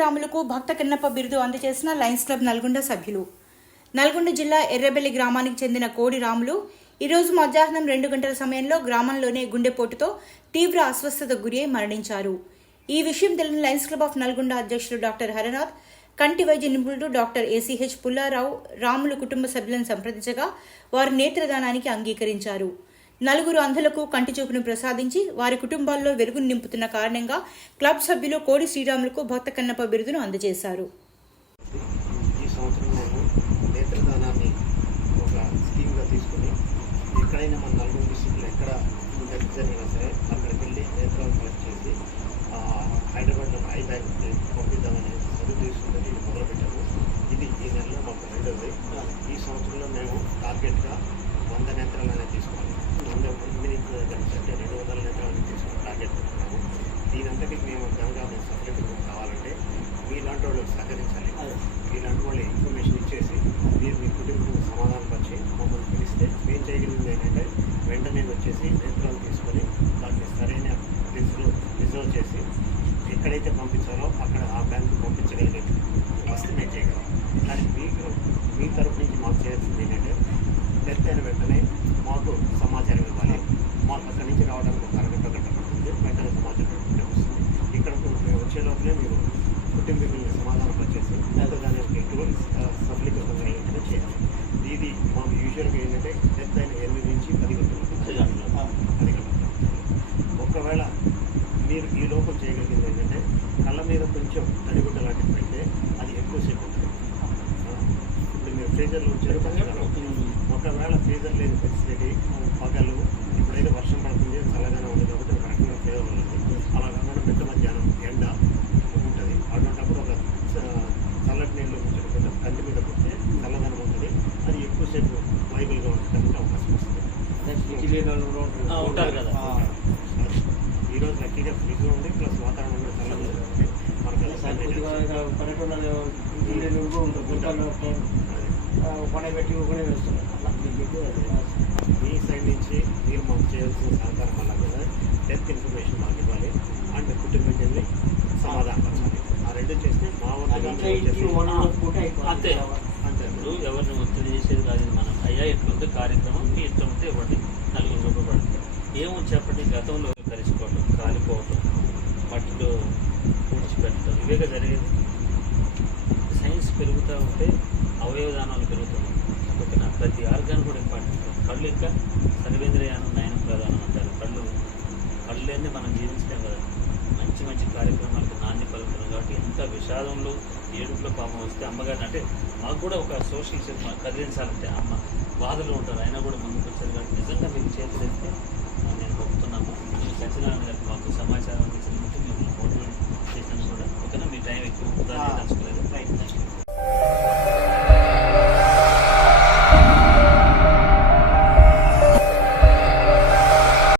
రాములకు భక్త కిన్నప్ప బిరుదు అందజేసిన Lions club Nalgonda సభ్యులు. నల్గొండ జిల్లా ఎర్రబెల్లి గ్రామానికి చెందిన కోడి రాములు ఈరోజు మధ్యాహ్నం రెండు గంటల సమయంలో గ్రామంలోనే గుండెపోటుతో తీవ్ర అస్వస్థత గురి మరణించారు. ఈ విషయం తెలియని లయన్స్ క్లబ్ ఆఫ్ నల్గొండ అధ్యక్షుడు డాక్టర్ హరనాథ్ కంటి వైద్య నిపుణుడు డాక్టర్ ఏసీహెచ్ పుల్లారావు రాములు కుటుంబ సభ్యులను సంప్రదించగా వారు నేత్రదానానికి అంగీకరించారు. నలుగురు అంధులకు కంటి చూపును ప్రసాదించి వారి కుటుంబాల్లో వెలుగును నింపుతున్న కారణంగా క్లబ్ సభ్యులు కోడి శ్రీరాములకు భక్త కన్నప్ప బిరుదును అందజేశారు. ఈ సంవత్సరం నేత్రదానాన్ని ఒక స్కీమ్గా తీసుకుని ఎక్కడైనా మన నలుగురు డిస్టిక్లో సహకరించాలి. ఇలాంటి వాళ్ళు ఇన్ఫర్మేషన్ ఇచ్చేసి మీరు మీ కుటుంబం సమాధానం వచ్చి మమ్మల్ని పిలిస్తే మేము చేయగలిగింది ఏంటంటే వెంటనే వచ్చేసి నేత్రాలు తీసుకొని వాటిని సరైన రిజర్వ్ రిజర్వ్ చేసి ఎక్కడైతే పంపించాలో అక్కడ ఆ బ్యాంకు పంపించగలిగే వస్తే మేము చేయగలం. కానీ మీకు మీ తరపు నుంచి మాకు చేయాల్సింది ఏంటంటే డెత్ అయిన వెంటనే మాకు సమాచారం ఇవ్వాలి. మాకు అక్కడి నుంచి రావడానికి ఒక అరగంట గంట పడుతుంది వెంటనే సమాచారం ఇవ్వడం వస్తుంది ఇక్కడకు మేము వచ్చే లోపలే మీరు కుటుంబీకుల్ని సమాధానం వచ్చేసి దానికి ఎటువంటి సఫలీకృతంగా ఏంటంటే చేయాలి ఇది మాకు ఏంటంటే డెత్ అయిన ఎనిమిది నుంచి పది గంటల పది గంటల ఒకవేళ మీరు ఈ లోపం చేయగలిగింది ఏంటంటే కళ్ళ మీద కొంచెం తడిగుడ్డ లాంటివి పెడితే అది ఎక్కువసేపు ఉంటుంది. ఇప్పుడు మీరు ఫ్రీజర్లో ఉంచారు ఒకవేళ ఫ్రీజర్ లేని పరిస్థితి పగలు ఇప్పుడైతే వర్షం పడుతుంది చల్లగానే ఉంది కాబట్టి ఒక రకంగా ఫ్రీజర్ ఉంటుంది అలా కాకుండా పెద్ద మధ్యాహ్నం ఎండ ఉంటుంది. అటువంటిప్పుడు ఒక చల్లటి నీళ్ళు కొంచెం కంటి మీద పుట్టే చల్లదనం ఉంటుంది. అది ఎక్కువసేపు ఉంటారు కదా. ఈరోజు లక్కీగా ఉంది ప్లస్ వాతావరణం కూడా చల్లగా ఉంది. పల్లెటూళ్ళలో కూడా ఉంటారు గుంటల్లో పెట్టి కూడా వేస్తున్నారు. మీ సైడ్ నుంచి మీరు మాకు చేయాల్సిన సహకారం వల్ల కూడా డెత్ ఇన్ఫర్మేషన్ మాకు ఇవ్వాలి. అండ్ కుటుంబం వెళ్ళి సమాధానం పరచాలి ఆ రెండు చేస్తే మా వంతుగా అంతే. అంటే ఇప్పుడు ఎవరిని ఒత్తిడి చేసేది కాదు మనం. అయ్యా ఎట్లుంది కార్యక్రమం మీ ఇష్టం ఉంటే ఇవ్వండి. నలుగురు రూపపడండి ఏమో చెప్పండి? గతంలో కలిసిపోవటం కాలిపోవటం మట్టిలో పూడ్చిపెట్టడం ఇవేగా జరిగేది సైన్స్ పెరుగుతూ ఉంటే అవయవదానాలు పెరుగుతున్నాయి ఓకేనా ప్రతి ఆర్గాన్ కూడా ఇంపార్టెంట్. కళ్ళు ఇంకా సర్వేంద్రయానం నయన ప్రధానం అంటారు. కళ్ళు కళ్ళేంది మనం జీవించలేం కదా. మంచి మంచి కార్యక్రమాలకు నాణ్య పలుకుతున్నాం కాబట్టి ఎంత విషాదంలో ఏడుపులో పాపం వస్తే అమ్మగారిని అంటే మాకు కూడా ఒక సోషల్ సినిమా కదిలించాలంటే అమ్మ బాధలు ఉంటారు. అయినా కూడా ముందుకు వచ్చారు కాబట్టి నిజంగా మీరు చేతులు ఎత్తే నేను ఒప్పుతున్నాము సత్యనారాయణ గారికి